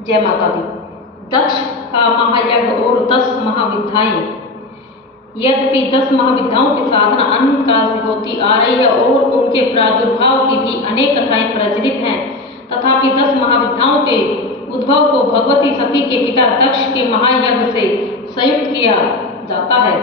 जय माता दी। दक्ष का महायज्ञ और 10 महाविद्याएं। यद्यपि 10 महाविद्याओं की साधना अनंत काल से होती आ रही है और उनके प्रादुर्भाव की भी अनेक कथाएं प्रचलित हैं, तथापि 10 महाविद्याओं के उद्भव को भगवती सती के पिता दक्ष के महायज्ञ से संयुक्त किया जाता है।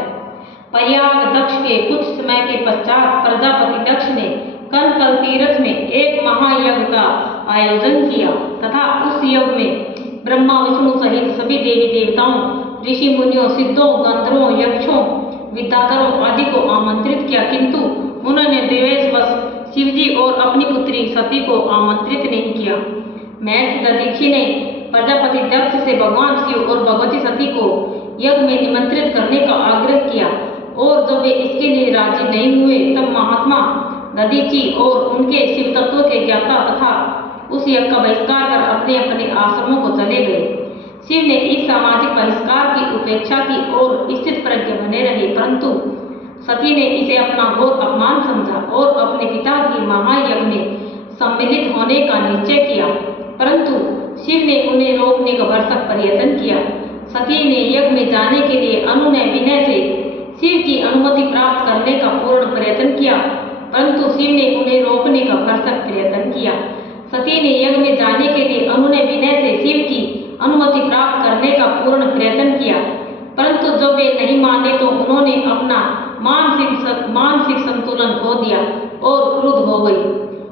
प्रयाग दक्ष के कुछ समय के पश्चात प्रजापति दक्ष ने कनकल तीर्थ में एक महायज्ञ का आयोजन किया तथा उस यज्ञ में ब्रह्मा विष्णु सहित सभी देवी देवताओं, ऋषि मुनियों, सिद्धों, गंधर्वों, यक्षों, विद्याधरों आदि को आमंत्रित किया, किंतु उन्होंने द्वेषवश शिवजी और अपनी पुत्री सती को आमंत्रित नहीं किया। महर्षि दधीचि ने प्रजापति दक्ष से भगवान शिव और भगवती सती को यज्ञ में निमंत्रित करने का आग्रह किया और जब वे इसके लिए राजी नहीं हुए तब महात्मा दधीचि और उनके शिव तत्व के ज्ञाता तथा उस यज्ञ का बहिष्कार कर अपने अपने आश्रमों को चले गए। शिव ने इस सामाजिक बहिष्कार की उपेक्षा की और स्थित प्रज्ञ बने रहे, परंतु सती ने इसे अपना घोर अपमान समझा और अपने पिता के महायज्ञ में सम्मिलित होने का निश्चय किया, परंतु शिव ने उन्हें रोकने का भरसक प्रयत्न किया। सती ने यज्ञ में जाने के लिए अनुनय विनय से शिव की अनुमति प्राप्त करने का पूर्ण प्रयत्न किया, परंतु शिव ने उन्हें रोकने का भरसक प्रयत्न किया। सती ने यज्ञ में जाने के लिए अनुनय विनय से शिव की अनुमति प्राप्त करने का पूर्ण प्रयत्न किया, परंतु जब वे नहीं माने तो उन्होंने अपना मानसिक संतुलन खो दिया और क्रुद्ध हो गई।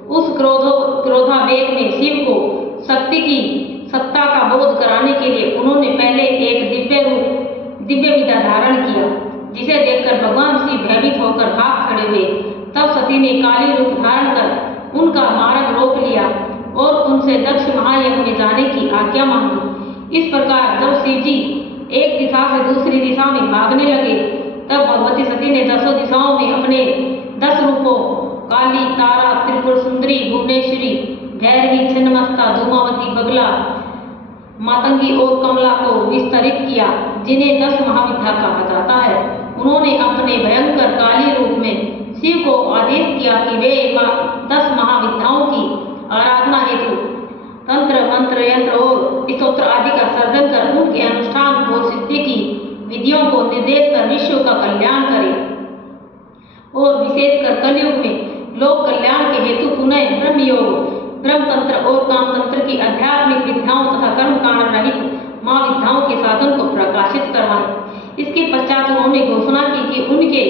उस क्रोधावेग में शिव को शक्ति की सत्ता का बोध कराने के लिए उन्होंने पहले एक दिव्य विद्या धारण किया, जिसे देखकर भगवान शिव भयभीत होकर भाग खड़े हुए। तब सती ने काली रूप धारण कर उनका मार्ग रोक लिया और उनसे दक्ष महायज्ञ में जाने की आज्ञा मांगी। इस प्रकार जब शिवजी एक दिशा से दूसरी दिशा में भागने लगे तब भगवती सती ने 10 दिशाओं में अपने 10 रूपों काली, तारा, त्रिपुर सुंदरी, भुवनेश्वरी, भैरवी, छिन्नमस्ता, धूमावती, बगला, मातंगी और कमला को विस्तरित किया, जिन्हें 10 महाविद्या कहा जाता है। उन्होंने अपने भयंकर काली रूप में शिव को आदेश किया कि वे 10 महाविद्याओं की आराधना हेतु तंत्र, मंत्र, यंत्र और स्तोत्र आदि का सर्जन कर उनके अनुष्ठान और सिद्धि की विधियों को निर्देश कर विश्व का कल्याण करें और विशेषकर कलयुग में लोक कल्याण के हेतु पुनः ब्रह्मयोग, ब्रह्म तंत्र और काम तंत्र की आध्यात्मिक विद्याओं तथा कर्म कांड रहित महाविद्याओं के साधन को प्रकाशित करवाए। इसके पश्चात उन्होंने घोषणा की कि उनके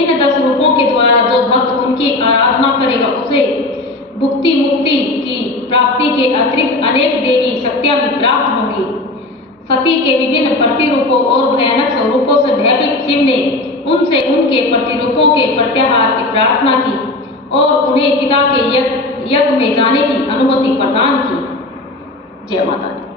इन 10 रूपों के द्वारा जो भक्त उनकी आराधना करेगा उसे मुक्ति की प्राप्ति के अतिरिक्त अनेक देवी शक्तियां भी प्राप्त होंगी। सती के विभिन्न प्रतिरूपों और भयानक स्वरूपों से भयभीत शिव ने उनसे उनके प्रतिरूपों के प्रत्याहार की प्रार्थना की और उन्हें पिता के यज्ञ में जाने की अनुमति प्रदान की। जय माता दी।